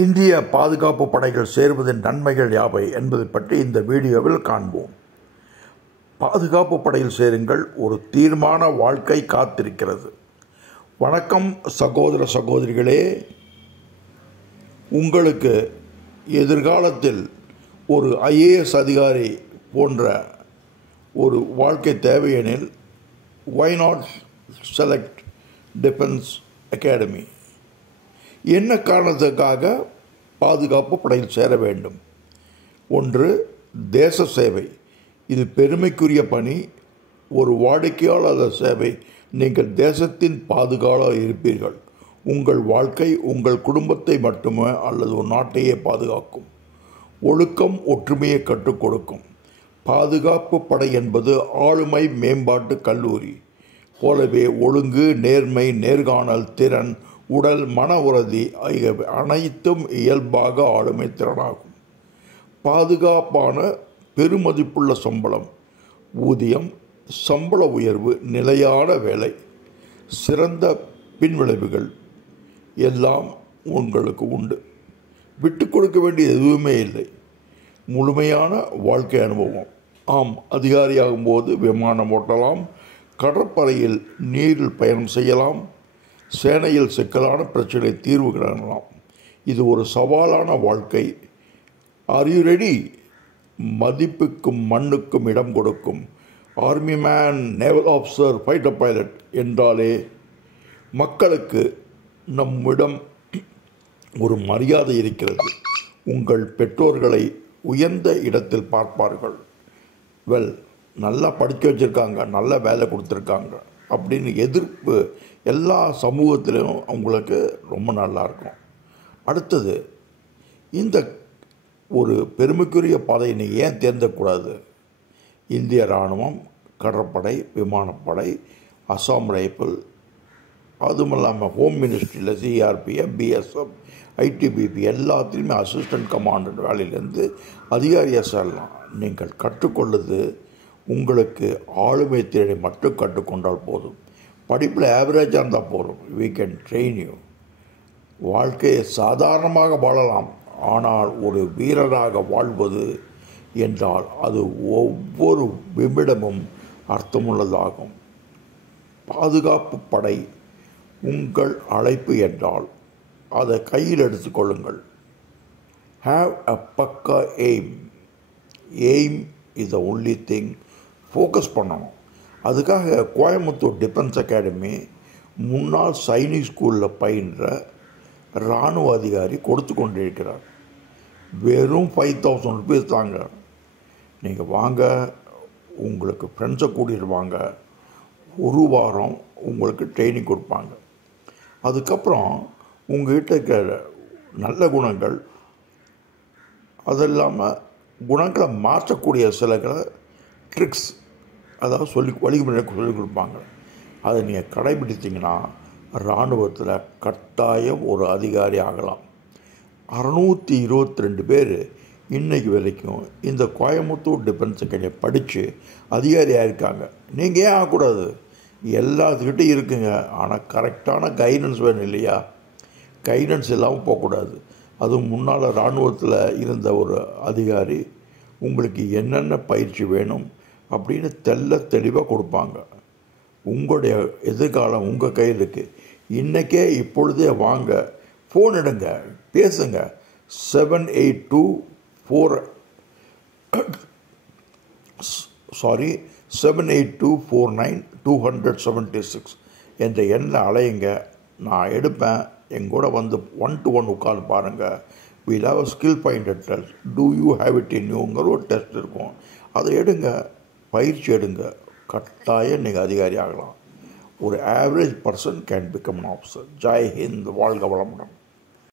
இந்திய பாதுகாப்பு படைகள் சேருவதன் நன்மைகள் யாவை என்பதை பற்றி இந்த வீடியோவில் காண்போம். பாதுகாப்பு படையில் சேருங்கள், ஒரு தீர்மான வாழ்க்கை காத்திருக்கிறது. வணக்கம் சகோதர சகோதரிகளே. உங்களுக்கு எதிர்காலத்தில் ஒரு IAS அதிகாரி போன்ற ஒரு வாழ்க்கை தேவையெனில் why not select Defense Academy? என்ன காரணத்துக்காக பாதுகாப்பு படையில் சேர வேண்டும்? ஒன்று, தேச சேவை. இது பெருமைக்குரிய பணி, ஒரு வாடிக்கையாளர் சேவை. நீங்கள் தேசத்தின் பாதுகாவலர் இருப்பீர்கள். உங்கள் வாழ்க்கை உங்கள் குடும்பத்தை மட்டுமே அல்லது ஒரு நாட்டையே பாதுகாக்கும். ஒழுக்கம் ஒற்றுமையை கற்றுக் கொடுக்கும். பாதுகாப்பு படை என்பது ஆளுமை மேம்பாட்டு கல்லூரி போலவே ஒழுங்கு, நேர்மை, நேர்காணல் திறன், உடல், மன உறுதி ஆகியவை அனைத்தும் இயல்பாக ஆளுமை திறனாகும். பாதுகாப்பான பெருமதிப்புள்ள சம்பளம், ஊதியம், சம்பள உயர்வு, நிலையான வேலை, சிறந்த பின்விளைவுகள் எல்லாம் உங்களுக்கு உண்டு. விட்டு கொடுக்க வேண்டிய எதுவுமே இல்லை. முழுமையான வாழ்க்கை அனுபவம். ஆம், அதிகாரியாகும் போது விமானம் ஓட்டலாம், கடற்படையில் நீரில் பயணம் செய்யலாம், சேனையில் சிக்கலான பிரச்சனை தீர்வு காணலாம். இது ஒரு சவாலான வாழ்க்கை. Are you ready? மதிப்புக்கும் மண்ணுக்கும் இடம் கொடுக்கும். Army man, naval officer, fighter pilot என்றாலே மக்களுக்கு நம்மிடம் ஒரு மரியாதை இருக்கிறது. உங்கள் பெற்றோர்களை உயர்ந்த இடத்தில் பார்ப்பார்கள். நல்லா படிக்க வச்சுருக்காங்க, நல்ல வேலை கொடுத்துருக்காங்க அப்படின்னு எதிர்ப்பு எல்லா சமூகத்திலும் அவங்களுக்கு ரொம்ப நல்லாயிருக்கும். அடுத்தது, இந்த ஒரு பெருமைக்குரிய பாதையை நீங்கள் ஏன் தேர்ந்தெடுக்கக்கூடாது? இந்திய இராணுவம், கடற்படை, விமானப்படை, அசாம் ரைஃபிள், அதுவும் இல்லாமல் ஹோம் மினிஸ்ட்ரியில் CRPF, BSF, ITBP எல்லாத்துலேயுமே அசிஸ்டன்ட் கமாண்டன்ட் வேலையிலேருந்து அதிகாரியாக சேரலாம். நீங்கள் கற்றுக்கொள்வது உங்களுக்கு ஆளுமை திறனை மட்டும் கற்றுக்கொண்டால் போதும். படிப்பில் ஆவரேஜாக இருந்தால் போதும். we can train you. வாழ்க்கையை சாதாரணமாக வாழலாம், ஆனால் ஒரு வீரராக வாழ்வது என்றால் அது ஒவ்வொரு நிமிடமும் அர்த்தமுள்ளதாகும். பாதுகாப்பு படை உங்கள் அழைப்பு என்றால் அதை கையில் எடுத்துக்கொள்ளுங்கள். ஹாவ் அ பக்கா aim. Aim is the only thing. Focus பண்ணணும். அதுக்காக கோயம்புத்தூர் டிஃபென்ஸ் அகாடமி முன்னாள் சைனிக் ஸ்கூலில் பயின்ற இராணுவ அதிகாரி கொடுத்து கொண்டிருக்கிறார். வெறும் 5,000 rupees தாங்க. நீங்கள் வாங்க, உங்களுக்கு ஃப்ரெண்ட்ஸை கூட்டிகிட்டு வாங்க. ஒரு வாரம் உங்களுக்கு ட்ரைனிங் கொடுப்பாங்க. அதுக்கப்புறம் உங்கள்கிட்ட இருக்கிற நல்ல குணங்கள், அது இல்லாமல் குணங்களை மாற்றக்கூடிய சில ட்ரிக்ஸ், அதாவது வழிமுறை சொல்லிக் கொடுப்பாங்க. அதை நீங்கள் கடைபிடித்தீங்கன்னா இராணுவத்தில் கட்டாயம் ஒரு அதிகாரி ஆகலாம். 622 பேர் இன்றைக்கு வரைக்கும் இந்த கோயம்புத்தூர் டிஃபென்ஸ் அகாடமி படித்து அதிகாரியாக இருக்காங்க. நீங்கள் ஏன் ஆகக்கூடாது? எல்லாத்துக்கிட்டையும் இருக்குங்க, ஆனால் கரெக்டான கைடன்ஸ் வேணும் இல்லையா? கைடன்ஸ் இல்லாமல் போகக்கூடாது. அதுவும் முன்னால் இராணுவத்தில் இருந்த ஒரு அதிகாரி உங்களுக்கு என்னென்ன பயிற்சி வேணும் அப்படின்னு தெளிவாக கொடுப்பாங்க. உங்களுடைய எதிர்காலம் உங்கள் கையில் இருக்குது. இன்றைக்கே இப்பொழுதே வாங்க, ஃபோன் எடுங்க, பேசுங்க. 78249-276 என்ற எண்ணை அலையுங்க. நான் எடுப்பேன். எங்கூட வந்து 1-to-1 உட்காந்து பாருங்கள். we'll have a skill finder test. do you have it in youங்கிற ஒரு டெஸ்ட் இருக்கும். அதை எடுங்க, பயிற்சி எடுங்க. கட்டாயம் நீங்கள் அதிகாரி ஆகலாம். ஒரு average person can become an officer. Jai Hind. வாழ்க வளமுடன்.